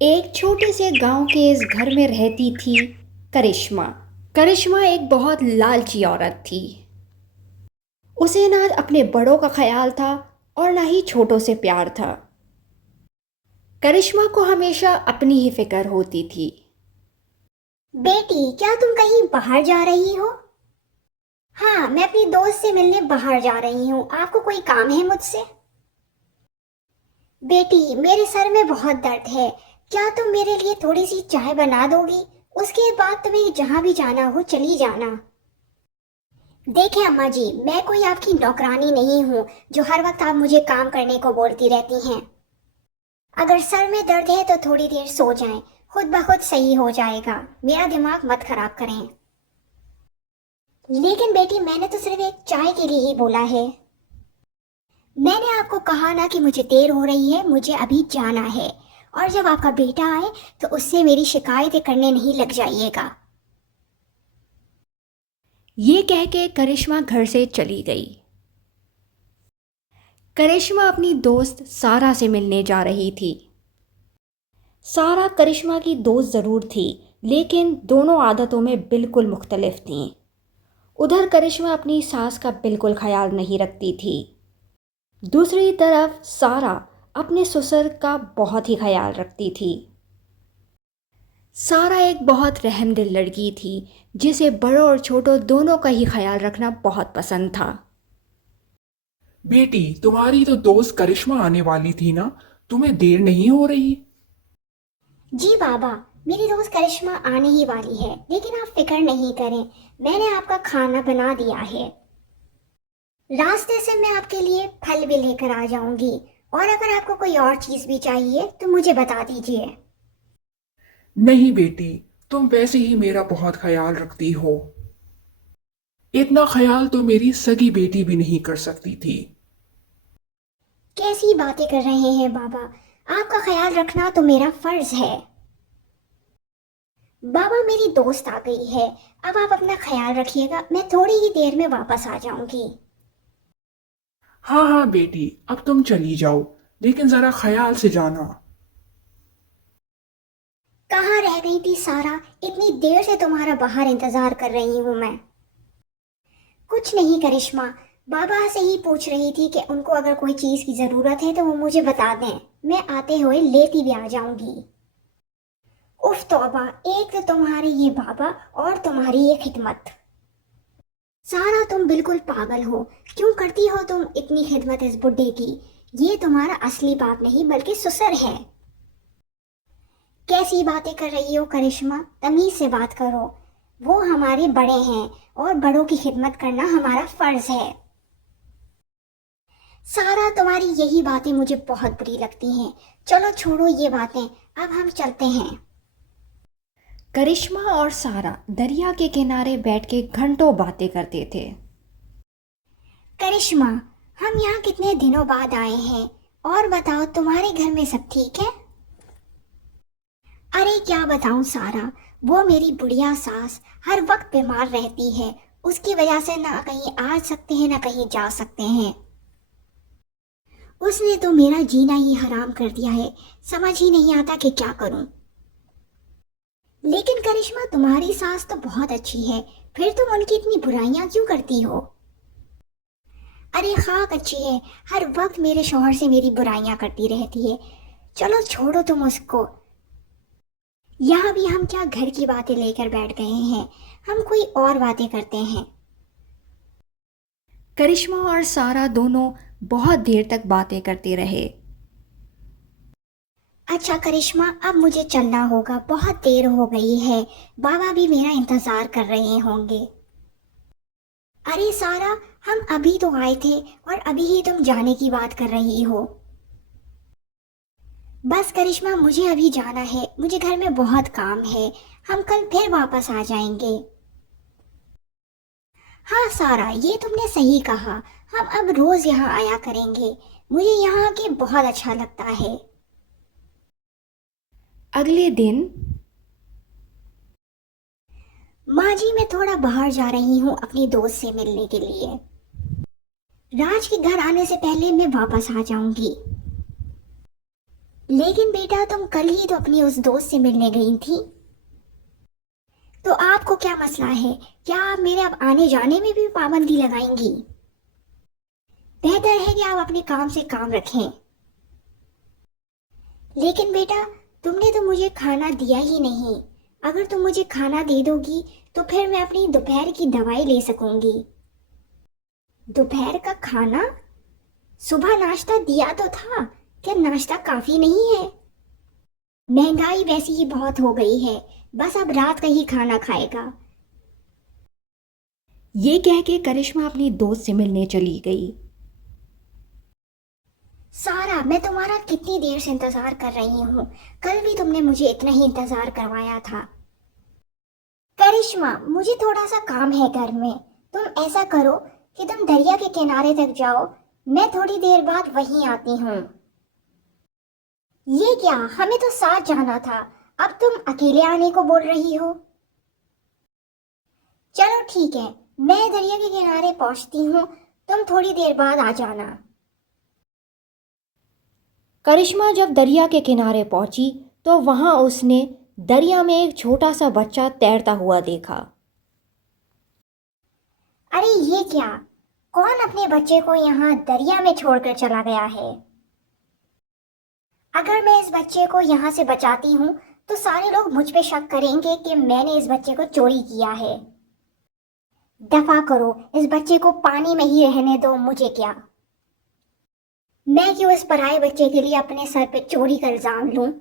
एक छोटे से गांव के इस घर में रहती थी करिश्मा। करिश्मा एक बहुत लालची औरत थी। उसे ना अपने बड़ों का ख्याल था और ना ही छोटों से प्यार था। करिश्मा को हमेशा अपनी ही फिक्र होती थी। बेटी, क्या तुम कहीं बाहर जा रही हो? हाँ, मैं अपनी दोस्त से मिलने बाहर जा रही हूँ। आपको कोई काम है मुझसे? बेटी, मेरे सर में बहुत दर्द है। क्या तुम मेरे लिए थोड़ी सी चाय बना दोगी? उसके बाद तुम्हें जहाँ भी जाना हो चली जाना। देखें अम्मा जी, मैं कोई आपकी नौकरानी नहीं हूँ जो हर वक्त आप मुझे काम करने को बोलती रहती हैं। अगर सर में दर्द है तो थोड़ी देर सो जाएं, खुद ब खुद सही हो जाएगा। मेरा दिमाग मत खराब करें। लेकिन बेटी, मैंने तो सिर्फ एक चाय के लिए ही बोला है। मैंने आपको कहा ना कि मुझे देर हो रही है, मुझे अभी जाना है। और जब आपका बेटा आए तो उससे मेरी शिकायतें करने नहीं लग जाइएगा। ये कह के करिश्मा घर से चली गई। करिश्मा अपनी दोस्त सारा से मिलने जा रही थी। सारा करिश्मा की दोस्त ज़रूर थी, लेकिन दोनों आदतों में बिल्कुल मुख्तलिफ थीं। उधर करिश्मा अपनी सास का बिल्कुल ख्याल नहीं रखती थी। दूसरी तरफ सारा अपने ससुर का बहुत ही ख्याल रखती थी। सारा एक बहुत रहमदिल लड़की थी, जिसे बड़ों और छोटों दोनों का ही ख्याल रखना बहुत पसंद था। बेटी, तुम्हारी तो दोस्त करिश्मा आने वाली थी ना। तुम्हें देर नहीं हो रही? जी बाबा, मेरी दोस्त करिश्मा आने ही वाली है, लेकिन आप फिक्र नहीं करें। मैंने आपका खाना बना दिया है। रास्ते से मैं आपके लिए फल भी लेकर आ जाऊंगी। और अगर आपको कोई और चीज भी चाहिए तो मुझे बता दीजिए। नहीं बेटी, तुम वैसे ही मेरा बहुत ख्याल रखती हो। इतना ख्याल तो मेरी सगी बेटी भी नहीं कर सकती थी। कैसी बातें कर रहे हैं बाबा? आपका ख्याल रखना तो मेरा फर्ज है। बाबा, मेरी दोस्त आ गई है। अब आप अपना ख्याल रखिएगा, मैं थोड़ी ही देर में वापस आ जाऊंगी। हाँ हाँ बेटी, अब तुम चली जाओ, लेकिन जरा ख्याल से जाना। कहाँ रह गई थी सारा? इतनी देर से तुम्हारा बाहर इंतजार कर रही हूँ मैं। कुछ नहीं करिश्मा, बाबा से ही पूछ रही थी कि उनको अगर कोई चीज की जरूरत है तो वो मुझे बता दें। मैं आते हुए लेती भी आ जाऊंगी। उफ तौबा, एक तो तुम्हारे ये बाबा और तुम्हारी ये खिदमत। सारा, तुम बिल्कुल पागल हो। क्यों करती हो तुम इतनी खिदमत इस बुड्ढे की? ये तुम्हारा असली बाप नहीं बल्कि ससुर है। कैसी बातें कर रही हो करिश्मा? तमीज से बात करो। वो हमारे बड़े हैं और बड़ों की खिदमत करना हमारा फर्ज है। सारा, तुम्हारी यही बातें मुझे बहुत बुरी लगती हैं। चलो छोड़ो ये बातें, अब हम चलते हैं। करिश्मा और सारा दरिया के किनारे बैठ के घंटों बातें करते थे। करिश्मा, हम यहाँ कितने दिनों बाद आए हैं। और बताओ, तुम्हारे घर में सब ठीक है? अरे क्या बताऊं सारा, वो मेरी बुढ़िया सास हर वक्त बीमार रहती है। उसकी वजह से ना कहीं आ सकते हैं ना कहीं जा सकते हैं। उसने तो मेरा जीना ही हराम कर दिया है। समझ ही नहीं आता कि क्या करूं। लेकिन करिश्मा, तुम्हारी सास तो बहुत अच्छी है। फिर तुम उनकी इतनी बुराइयां क्यों करती हो? अरे खाक अच्छी है, हर वक्त मेरे शौहर से मेरी बुराइयां करती रहती है। चलो छोड़ो तुम उसको। यहाँ भी हम क्या घर की बातें लेकर बैठ गए हैं। हम कोई और बातें करते हैं। करिश्मा और सारा दोनों बहुत देर तक बातें करते रहे। अच्छा करिश्मा, अब मुझे चलना होगा, बहुत देर हो गई है। बाबा भी मेरा इंतजार कर रहे होंगे। अरे सारा, हम अभी तो आए थे और अभी ही तुम जाने की बात कर रही हो। बस करिश्मा, मुझे अभी जाना है, मुझे घर में बहुत काम है। हम कल फिर वापस आ जाएंगे। हाँ सारा, ये तुमने सही कहा। हम अब रोज यहाँ आया करेंगे। मुझे यहाँ आके बहुत अच्छा लगता है। अगले दिन माँ जी, मैं थोड़ा बाहर जा रही हूँ अपनी दोस्त से मिलने के लिए। राज के घर आने से पहले मैं वापस आ जाऊंगी। लेकिन बेटा तुम कल ही तो अपनी उस दोस्त से मिलने गई थी, तो आपको क्या मसला है? क्या आप मेरे अब आने जाने में भी पाबंदी लगाएंगी? बेहतर है कि आप अपने काम से काम रखें। लेकिन बेटा तुमने तो मुझे खाना दिया ही नहीं। अगर तुम मुझे खाना दे दोगी तो फिर मैं अपनी दोपहर की दवाई ले सकूंगी। दोपहर का खाना? सुबह नाश्ता दिया तो था, क्या नाश्ता काफी नहीं है? महंगाई वैसे ही बहुत हो गई है, बस अब रात का ही खाना खाएगा। ये कह के करिश्मा अपनी दोस्त से मिलने चली गई। सारा, मैं तुम्हारा कितनी देर से इंतजार कर रही हूँ। कल भी तुमने मुझे इतना ही इंतजार करवाया था। करिश्मा, मुझे थोड़ा सा काम है घर में। तुम ऐसा करो कि तुम दरिया के किनारे तक जाओ, मैं थोड़ी देर बाद वहीं आती हूँ। ये क्या, हमें तो साथ जाना था, अब तुम अकेले आने को बोल रही हो? चलो ठीक है, मैं दरिया के किनारे पहुंचती हूँ, तुम थोड़ी देर बाद आ जाना। करिश्मा जब दरिया के किनारे पहुंची तो वहां उसने दरिया में एक छोटा सा बच्चा तैरता हुआ देखा। अरे ये क्या, कौन अपने बच्चे को यहाँ दरिया में छोड़कर चला गया है? अगर मैं इस बच्चे को यहाँ से बचाती हूँ तो सारे लोग मुझ पे शक करेंगे कि मैंने इस बच्चे को चोरी किया है। दफा करो, इस बच्चे को पानी में ही रहने दो, मुझे क्या। मैं क्यों इस पराये बच्चे के लिए अपने सर पे चोरी का इल्जाम लूं?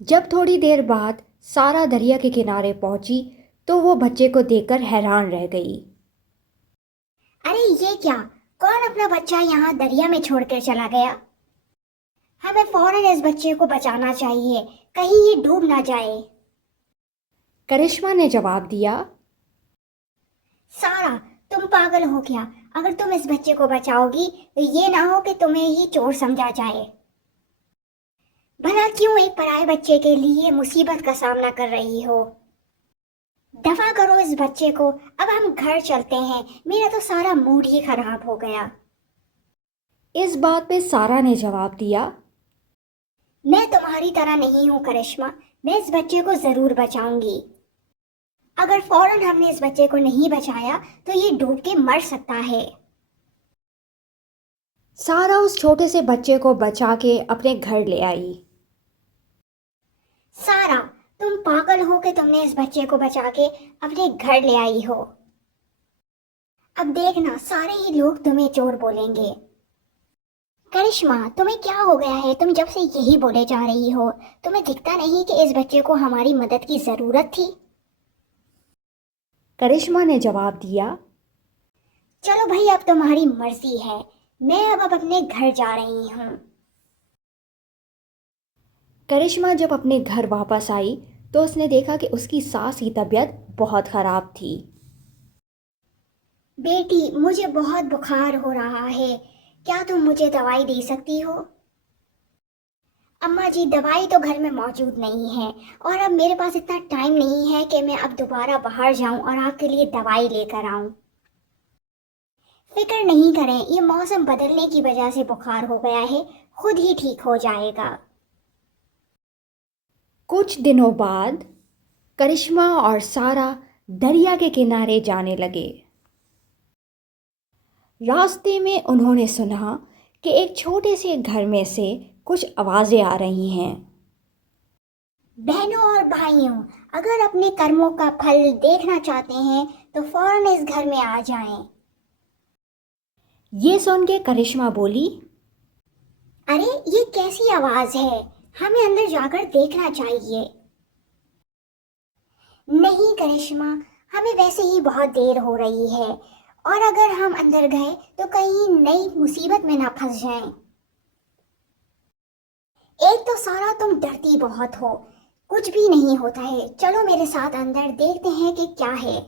जब थोड़ी देर बाद सारा दरिया के किनारे पहुंची तो वो बच्चे को देखकर हैरान रह गई। अरे ये क्या, कौन अपना बच्चा यहाँ दरिया में छोड़कर चला गया? हमें फौरन इस बच्चे को बचाना चाहिए, कहीं ये डूब ना जाए। करिश्मा ने जवाब दिया। सारा, तुम पागल हो क्या? अगर तुम इस बच्चे को बचाओगी तो ये ना हो कि तुम्हें ही चोर समझा जाए। भला क्यों एक पराये बच्चे के लिए मुसीबत का सामना कर रही हो? दफा करो इस बच्चे को, अब हम घर चलते हैं, मेरा तो सारा मूड ही खराब हो गया। इस बात पे सारा ने जवाब दिया। मैं तुम्हारी तरह नहीं हूँ करिश्मा, मैं इस बच्चे को जरूर बचाऊंगी। अगर फौरन हमने इस बच्चे को नहीं बचाया तो ये डूब के मर सकता है। सारा उस छोटे से बच्चे को बचा के अपने घर ले आई। सारा, तुम पागल हो कि तुमने इस बच्चे को बचा के अपने घर ले आई हो। अब देखना, सारे ही लोग तुम्हें चोर बोलेंगे। करिश्मा, तुम्हें क्या हो गया है? तुम जब से यही बोले जा रही हो, तुम्हें दिखता नहीं कि इस बच्चे को हमारी मदद की जरूरत थी? करिश्मा ने जवाब दिया। चलो भाई, अब तुम्हारी मर्जी है, मैं अब अपने घर जा रही हूँ। करिश्मा जब अपने घर वापस आई तो उसने देखा कि उसकी सास की तबीयत बहुत ख़राब थी। बेटी, मुझे बहुत बुखार हो रहा है, क्या तुम मुझे दवाई दे सकती हो? अम्मा जी, दवाई तो घर में मौजूद नहीं है और अब मेरे पास इतना टाइम नहीं है कि मैं अब दोबारा बाहर जाऊं और आपके लिए दवाई लेकर आऊं। फिक्र नहीं करें, ये मौसम बदलने की वजह से बुखार हो गया है, खुद ही ठीक हो जाएगा। कुछ दिनों बाद करिश्मा और सारा दरिया के किनारे जाने लगे। रास्ते में उन्होंने सुना कि एक छोटे से घर में से कुछ आवाज़ें आ रही हैं। बहनों और भाइयों, अगर अपने कर्मों का फल देखना चाहते हैं तो फौरन इस घर में आ जाएं। ये सुन के करिश्मा बोली। अरे ये कैसी आवाज है, हमें अंदर जाकर देखना चाहिए। नहीं करिश्मा, हमें वैसे ही बहुत देर हो रही है और अगर हम अंदर गए तो कहीं नई मुसीबत में ना फंस जाएं। एक तो सारा तुम डरती बहुत हो, कुछ भी नहीं होता है, चलो मेरे साथ अंदर देखते हैं कि क्या है।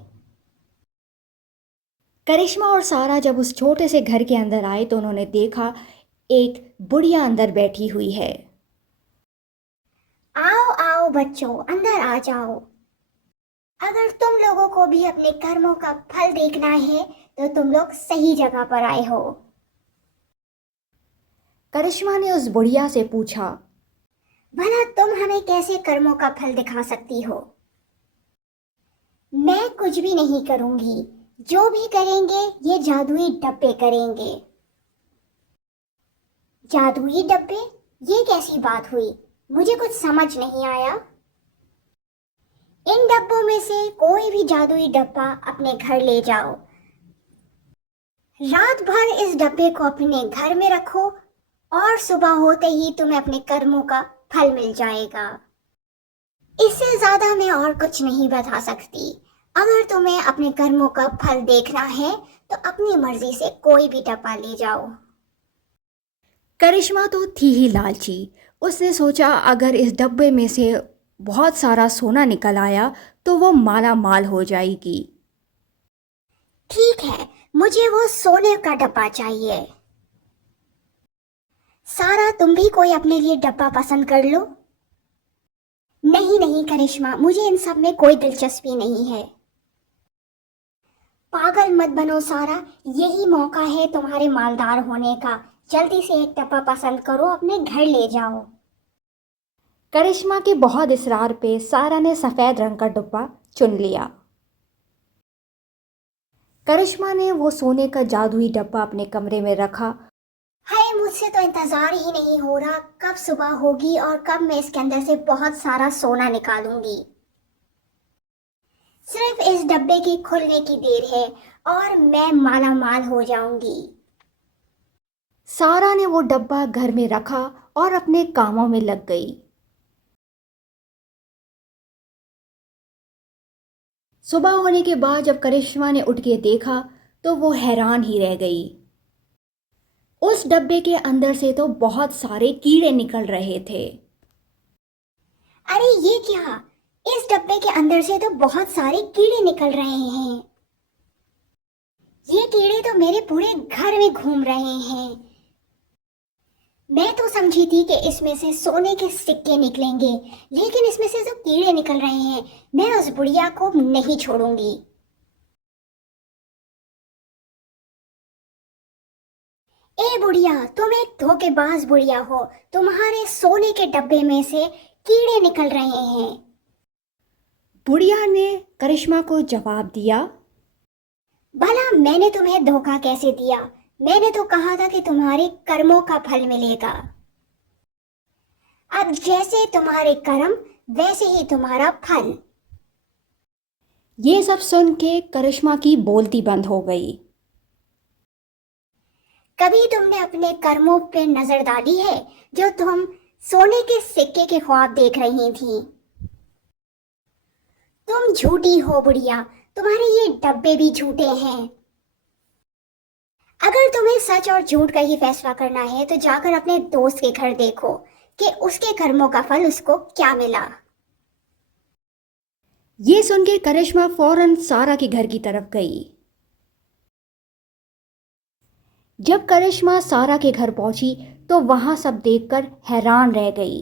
करिश्मा और सारा जब उस छोटे से घर के अंदर आए तो उन्होंने देखा एक बुढ़िया अंदर बैठी हुई है। आओ आओ बच्चों, अंदर आ जाओ। अगर तुम लोगों को भी अपने कर्मों का फल देखना है तो तुम लोग सही जगह पर आए हो। करिश्मा ने उस बुढ़िया से पूछा। भला तुम हमें कैसे कर्मों का फल दिखा सकती हो? मैं कुछ भी नहीं करूंगी, जो भी करेंगे ये जादुई डब्बे करेंगे। जादुई डब्बे? ये कैसी बात हुई? मुझे कुछ समझ नहीं आया। इन डब्बों में से कोई भी जादुई डब्बा अपने घर ले जाओ। रात भर इस डब्बे को अपने घर में रखो और सुबह होते ही तुम्हें अपने कर्मों का फल मिल जाएगा। इससे ज्यादा मैं और कुछ नहीं बता सकती। अगर तुम्हें अपने कर्मों का फल देखना है तो अपनी मर्जी से कोई भी डब्बा ले जाओ। करिश्मा तो थी ही लालची। उसने सोचा अगर इस डब्बे में से बहुत सारा सोना निकल आया तो वो माला माल हो जाएगी। ठीक है, मुझे वो सोने का डब्बा चाहिए। सारा, तुम भी कोई अपने लिए डब्बा पसंद कर लो। नहीं नहीं करिश्मा, मुझे इन सब में कोई दिलचस्पी नहीं है। पागल मत बनो सारा, यही मौका है तुम्हारे मालदार होने का। जल्दी से एक डब्बा पसंद करो, अपने घर ले जाओ। करिश्मा के बहुत इसरार पे सारा ने सफ़ेद रंग का डब्बा चुन लिया। करिश्मा ने वो सोने का जादुई डब्बा अपने कमरे में रखा। हाय, मुझसे तो इंतजार ही नहीं हो रहा कब सुबह होगी और कब मैं इसके अंदर से बहुत सारा सोना निकालूंगी। सिर्फ इस डब्बे के खुलने की देर है और मैं माला माल हो जाऊंगी। सारा ने वो डब्बा घर में रखा और अपने कामों में लग गई। सुबह होने के बाद जब करिश्मा ने उठ के देखा तो वो हैरान ही रह गई। उस डब्बे के अंदर से तो बहुत सारे कीड़े निकल रहे थे। अरे ये क्या? इस डब्बे के अंदर से तो बहुत सारे कीड़े निकल रहे हैं। ये कीड़े तो मेरे पूरे घर में घूम रहे हैं। मैं तो समझी थी कि इसमें से सोने के सिक्के निकलेंगे, लेकिन इसमें से जो कीड़े निकल रहे हैं, मैं उस बुढ़िया को नहीं छोड़ूंगी। ए बुढ़िया, तुम एक धोखेबाज बुढ़िया हो। तुम्हारे सोने के डब्बे में से कीड़े निकल रहे हैं। बुढ़िया ने करिश्मा को जवाब दिया। भला मैंने तुम्हें धोखा कैसे दिया? मैंने तो कहा था कि तुम्हारे कर्मों का फल मिलेगा। अब जैसे तुम्हारे कर्म वैसे ही तुम्हारा फल। ये सब सुन के करिश्मा की बोलती बंद हो गई। कभी तुमने अपने कर्मों पे नजर डाली है जो तुम सोने के सिक्के के ख्वाब देख रही थी? तुम झूठी हो बुढ़िया, तुम्हारे ये डब्बे भी झूठे हैं। अगर तुम्हें सच और झूठ का ही फैसला करना है तो जाकर अपने दोस्त के घर देखो कि उसके कर्मों का फल उसको क्या मिला। ये सुन के करिश्मा फौरन सारा के घर की तरफ गई। जब करिश्मा सारा के घर पहुंची तो वहां सब देखकर हैरान रह गई।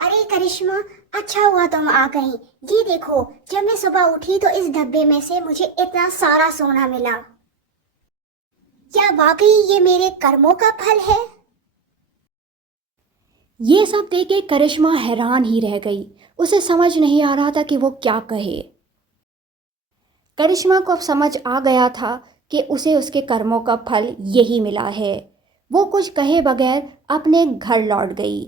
अरे करिश्मा, अच्छा हुआ तुम आ गई। ये देखो, जब मैं सुबह उठी तो इस डब्बे में से मुझे इतना सारा सोना मिला। क्या वाकई ये मेरे कर्मों का फल है? ये सब देख के करिश्मा हैरान ही रह गई। उसे समझ नहीं आ रहा था कि वो क्या कहे। करिश्मा को अब समझ आ गया था कि उसे उसके कर्मों का फल यही मिला है। वो कुछ कहे बगैर अपने घर लौट गई।